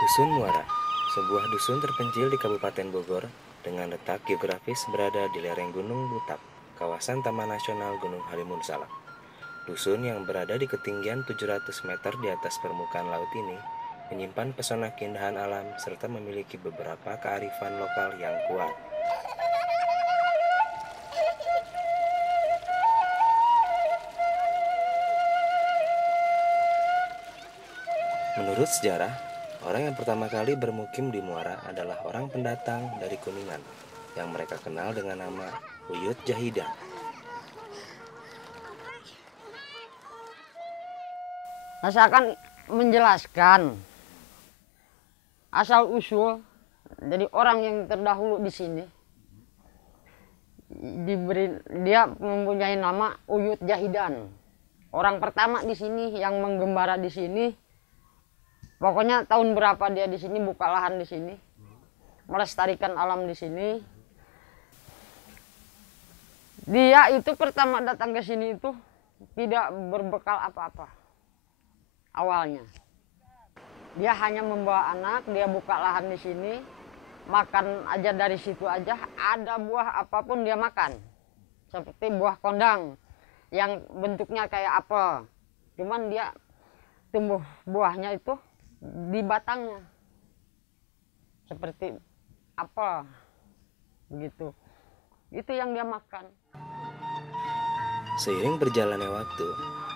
Dusun Muara, sebuah dusun terpencil di Kabupaten Bogor dengan letak geografis berada di lereng Gunung Butak, kawasan Taman Nasional Gunung Halimun Salak. Dusun yang berada di ketinggian 700 meter di atas permukaan laut ini menyimpan pesona keindahan alam serta memiliki beberapa kearifan lokal yang kuat. Menurut sejarah, orang yang pertama kali bermukim di Muara adalah orang pendatang dari Kuningan yang mereka kenal dengan nama Uyut Jahidan. Saya akan menjelaskan asal usul dari orang yang terdahulu di sini. Dia mempunyai nama Uyut Jahidan. Orang pertama di sini yang menggembara di sini. Pokoknya tahun berapa dia di sini buka lahan di sini, melestarikan alam di sini. Dia itu pertama datang ke sini itu tidak berbekal apa-apa. Awalnya dia hanya membawa anak, dia buka lahan di sini, makan aja dari situ aja, ada buah apapun dia makan, seperti buah kondang yang bentuknya kayak apel, cuman dia tumbuh buahnya itu di batangnya seperti apel begitu, itu yang dia makan. Seiring berjalannya waktu,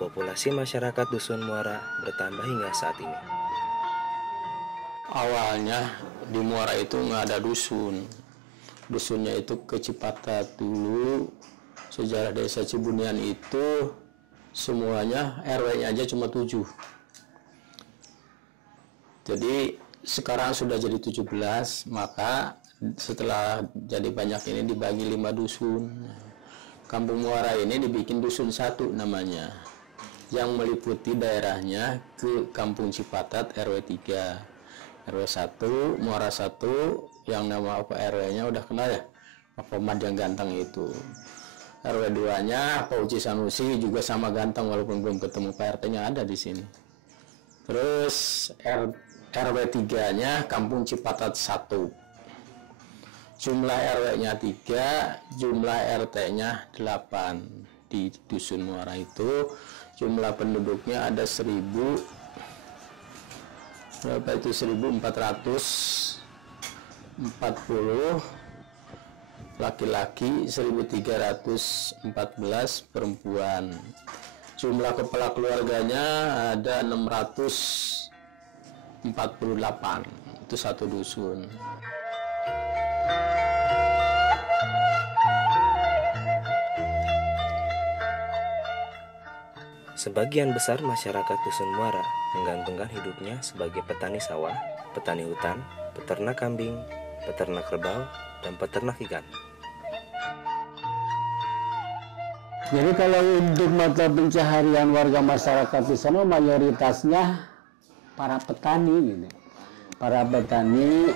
populasi masyarakat Dusun Muara bertambah hingga saat ini. Awalnya di Muara itu nggak ada dusun. Dusunnya itu ke Cipatat dulu. Sejarah desa Cibunian itu semuanya RW-nya aja cuma 7. Jadi sekarang sudah jadi 17, maka setelah jadi banyak ini dibagi 5 dusun. Kampung Muara ini dibikin dusun 1 namanya, yang meliputi daerahnya ke Kampung Cipatat RW 3, RW 1, Muara 1, yang nama Pak RW-nya udah kenal ya, Pak Komad yang ganteng itu. RW 2-nya Pak Uci Sanusi juga sama ganteng walaupun belum ketemu, Pak RT-nya ada di sini. Terus RW 3-nya Kampung Cipatat 1. Jumlah RW-nya 3, jumlah RT-nya 8. Di Dusun Muara itu jumlah penduduknya ada 1.440 laki-laki, 1.314 perempuan. Jumlah kepala keluarganya ada 648. Itu satu dusun. Sebagian besar masyarakat Dusun Muara menggantungkan hidupnya sebagai petani sawah, petani hutan, peternak kambing, peternak kerbau, dan peternak ikan. Jadi kalau untuk mata pencaharian warga masyarakat di sana mayoritasnya para petani gitu. Para petani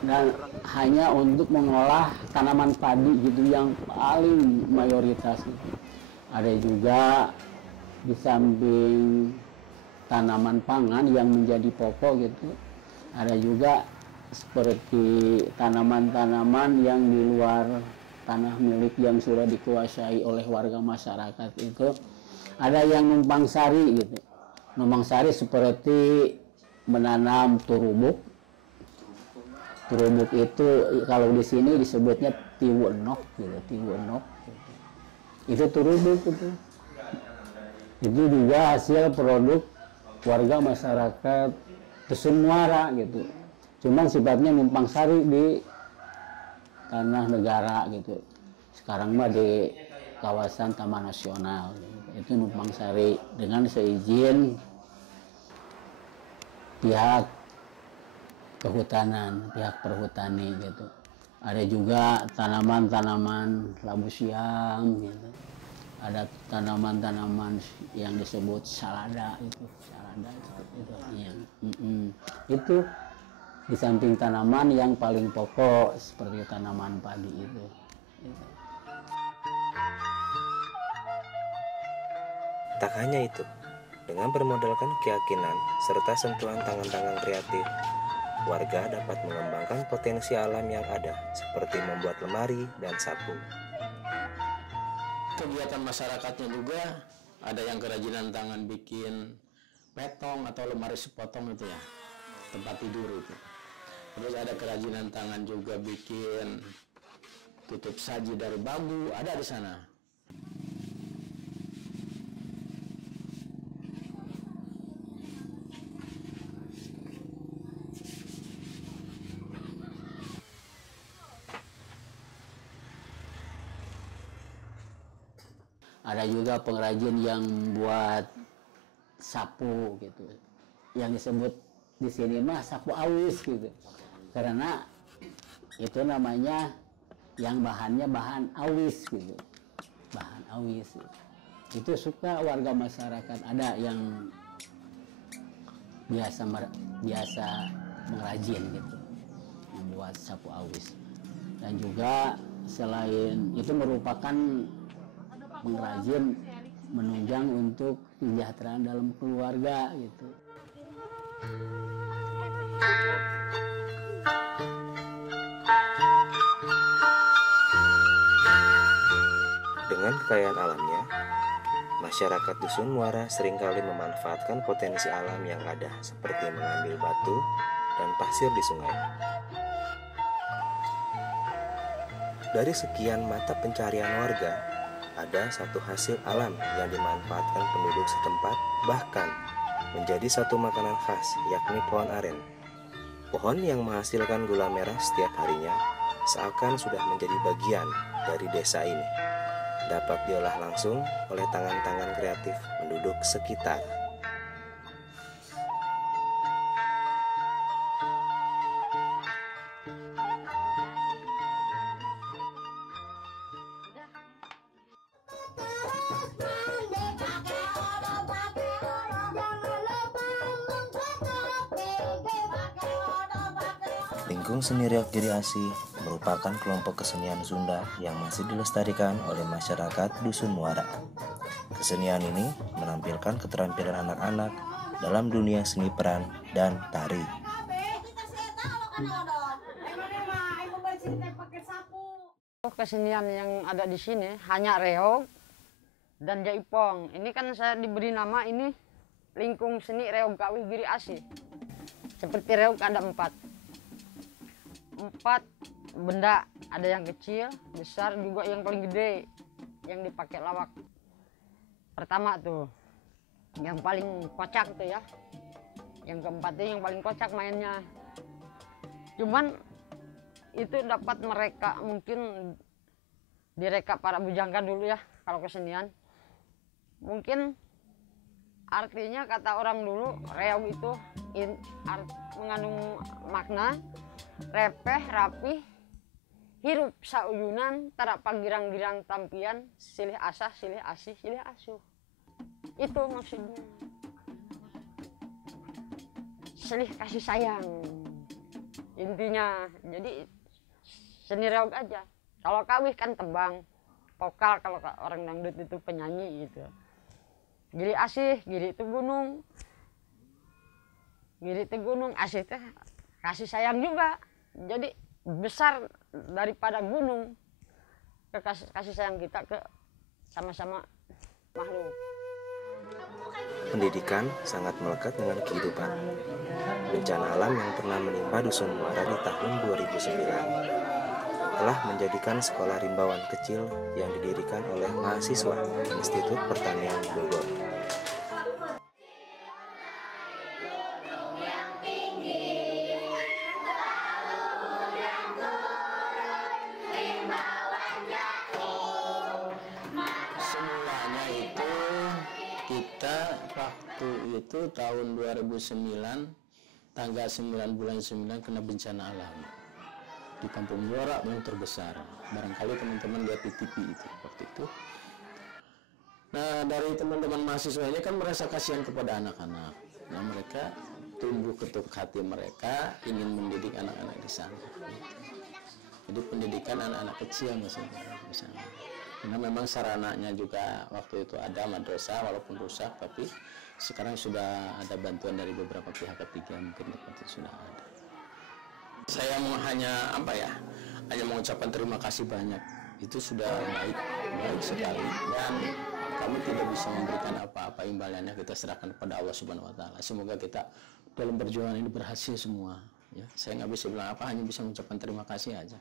dan hanya untuk mengolah tanaman padi gitu yang paling mayoritas gitu. Ada juga di samping tanaman pangan yang menjadi pokok gitu, ada juga seperti tanaman-tanaman yang di luar tanah milik yang sudah dikuasai oleh warga masyarakat itu. Ada yang numpang sari gitu. Numpang sari seperti menanam turubuk. Turubuk itu kalau di sini disebutnya tiwunok gitu, tiwunok. Itu turubuk itu. Itu juga hasil produk warga masyarakat Dusun Muara gitu. Cuman sifatnya numpang sari di tanah negara gitu. Sekarang mah di kawasan Taman Nasional gitu. Itu numpang sari dengan seizin pihak kehutanan, pihak perhutani gitu. Ada juga tanaman-tanaman labu siam gitu. Ada tanaman-tanaman yang disebut salada itu, itu di samping tanaman yang paling pokok seperti tanaman padi itu. Tak hanya itu, dengan bermodalkan keyakinan serta sentuhan tangan-tangan kreatif, warga dapat mengembangkan potensi alam yang ada, seperti membuat lemari dan sapu. Kegiatan masyarakatnya juga ada yang kerajinan tangan bikin petong atau lemari sepotong itu ya, tempat tidur itu. Terus ada kerajinan tangan juga bikin tutup saji dari bambu, ada di sana. Ada juga pengrajin yang buat sapu gitu, yang disebut di sini mah sapu awis gitu, karena itu namanya yang bahannya bahan awis gitu, bahan awis gitu. Itu suka warga masyarakat, ada yang biasa mengrajin gitu, membuat sapu awis. Dan juga selain itu merupakan pengrajin menunjang untuk kesejahteraan dalam keluarga gitu. Dengan kekayaan alamnya, masyarakat Dusun Muara seringkali memanfaatkan potensi alam yang ada, seperti mengambil batu dan pasir di sungai. Dari sekian mata pencarian warga, ada satu hasil alam yang dimanfaatkan penduduk setempat, bahkan menjadi satu makanan khas, yakni pohon aren. Pohon yang menghasilkan gula merah setiap harinya seakan sudah menjadi bagian dari desa ini. Dapat diolah langsung oleh tangan-tangan kreatif penduduk sekitar. Lingkung Seni Reog Giri Asih merupakan kelompok kesenian Sunda yang masih dilestarikan oleh masyarakat Dusun Muara. Kesenian ini menampilkan keterampilan anak-anak dalam dunia seni peran dan tari. Kesenian yang ada di sini hanya reog dan jaipong. Ini kan saya diberi nama ini Lingkung Seni Reog Giri Asih. Seperti reog ada empat benda, ada yang kecil, besar, juga yang paling gede yang dipakai lawak. Pertama tuh yang paling kocak tuh ya, yang keempat tuh yang paling kocak mainnya. Cuman itu dapat mereka, mungkin direka para bujangga dulu ya kalau kesenian. Mungkin artinya kata orang dulu reog itu mengandung makna repeh, rapih, hirup sauyunan, tarak panggirang-girang tampian, silih asah, silih asih, silih asuh. Itu maksudnya. Silih kasih sayang. Intinya, jadi seni reog aja. Kalau kawih kan tembang, vokal, kalau orang dangdut itu penyanyi gitu. Giri asih, giri itu gunung. Giri itu gunung, asih itu kasih sayang juga. Jadi besar daripada gunung kasih sayang kita ke sama-sama makhluk. Pendidikan sangat melekat dengan kehidupan. Bencana alam yang pernah menimpa Dusun Muara di tahun 2009 telah menjadikan sekolah rimbawan kecil yang didirikan oleh mahasiswa Institut Pertanian Bogor. Waktu itu tahun 2009, tanggal 9 bulan 9 kena bencana alam di Kampung Muara yang terbesar. Barangkali teman-teman lihat di TV itu waktu itu. Nah, dari teman-teman mahasiswanya kan merasa kasihan kepada anak-anak. Nah, mereka tumbuh ketuk hati mereka ingin mendidik anak-anak di sana. Jadi pendidikan anak-anak kecil maksudnya di sana. Karena memang sarananya juga waktu itu ada madrasah walaupun rusak, tapi sekarang sudah ada bantuan dari beberapa pihak ketiga, mungkin itu sudah ada. Saya mau hanya mengucapkan terima kasih banyak. Itu sudah baik sekali, dan kami tidak bisa memberikan apa-apa, imbalannya kita serahkan kepada Allah Subhanahu Wa Taala. Semoga kita dalam perjuangan ini berhasil semua. Ya, saya nggak bisa bilang apa, hanya bisa mengucapkan terima kasih aja.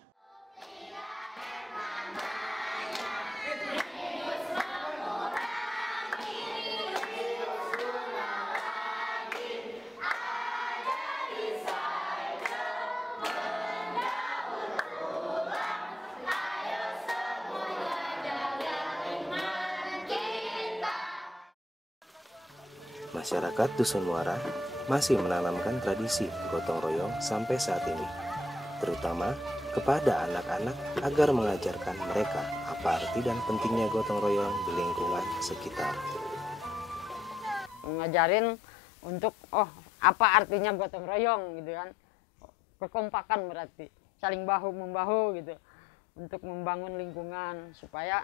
Masyarakat Dusun Muara masih menanamkan tradisi gotong royong sampai saat ini, terutama kepada anak-anak agar mengajarkan mereka apa arti dan pentingnya gotong royong di lingkungan sekitar. Ngajarin untuk apa artinya gotong royong gitu kan, kekompakan berarti saling bahu membahu gitu, untuk membangun lingkungan supaya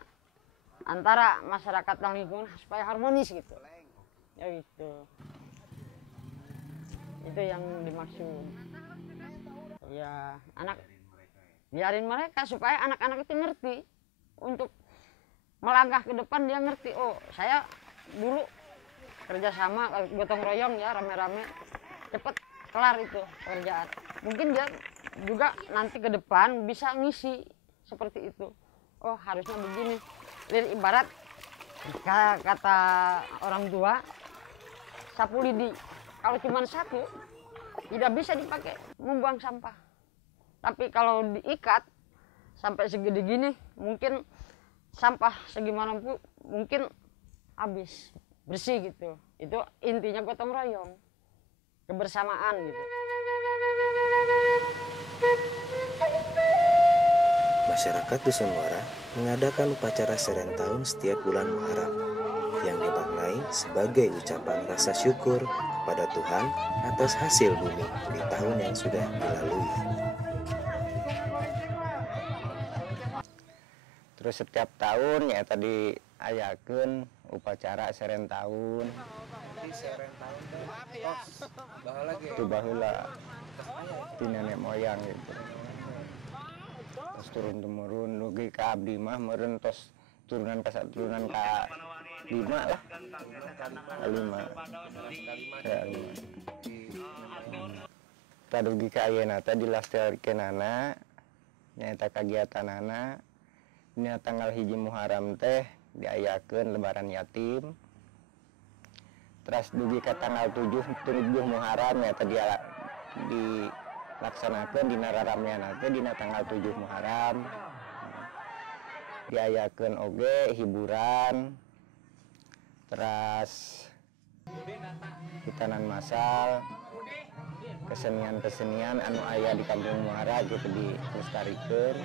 antara masyarakat dan lingkungan supaya harmonis gitu. Ya gitu. Itu yang dimaksud. Ya biarin mereka supaya anak-anak itu ngerti, untuk melangkah ke depan dia ngerti, oh saya dulu kerjasama gotong royong ya, rame-rame cepet kelar itu pekerjaan. Mungkin dia juga nanti ke depan bisa ngisi seperti itu. Oh harusnya begini. Jadi ibarat kata orang tua, sapu lidi kalau cuma satu tidak bisa dipakai membuang sampah, tapi kalau diikat sampai segede gini mungkin sampah segimana pun mungkin habis bersih gitu. Itu intinya gotong royong, kebersamaan gitu. Masyarakat Dusun Muara mengadakan upacara Serentahun setiap bulan Muharram yang dimaknai sebagai ucapan rasa syukur kepada Tuhan atas hasil bumi di tahun yang sudah dilalui. Terus setiap tahun ya tadi ayakeun upacara Serentahun. Itu baheula di nenek moyang gitu. Terus turun-temurun nugi ka abdi mah meureun tos turunan ka 5 lah. 5. Ya 5. Tadugi ka ayeuna teh dilastikeunana nyaeta kagiatanana dina tanggal 1 Muharram teh diayakeun lebaran yatim. Terus dugi ka tanggal 7 Muharram nyaeta dilaksanakeun dina rarameana teh dina tanggal 7 Muharram. Diayakeun oge hiburan, terus hitanan masal, kesenian-kesenian anu aya di Kampung Muara gitu dilestarikeun.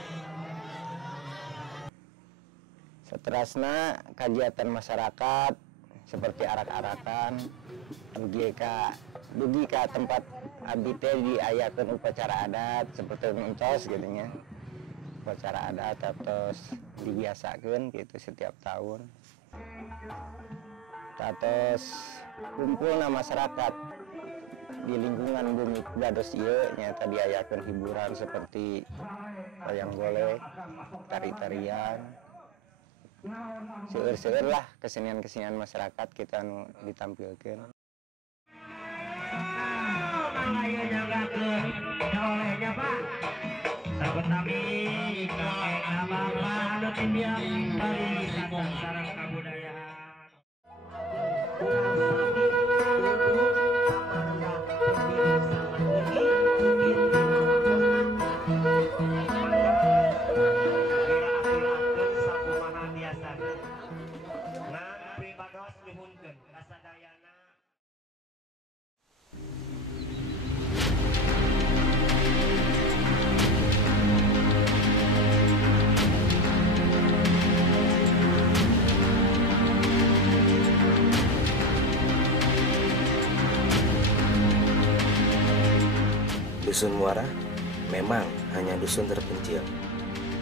Saterasna kagiatan masyarakat seperti arak-arakan, dugi ka tempat abdi teh diayakeun upacara adat seperti mencos gitu nya. Upacara adat terus dibiasakeun gitu setiap tahun. Terus kumpulna masyarakat di lingkungan bumi dados ieu nyaeta diayakeun hiburan seperti wayang golek, tari-tarian. Seueur-seueur lah kesenian-kesenian masyarakat kita anu ditampilkeun. Dusun Muara memang hanya dusun terpencil.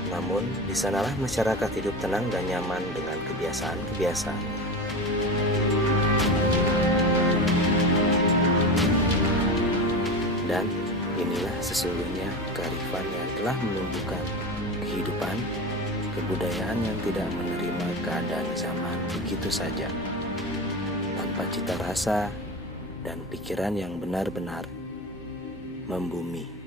Namun, di sanalah masyarakat hidup tenang dan nyaman dengan kebiasaan-kebiasaan. Dan Inilah sesungguhnya kearifan yang telah menumbuhkan kehidupan, kebudayaan yang tidak menerima keadaan zaman begitu saja, tanpa cita rasa dan pikiran yang benar-benar membumi.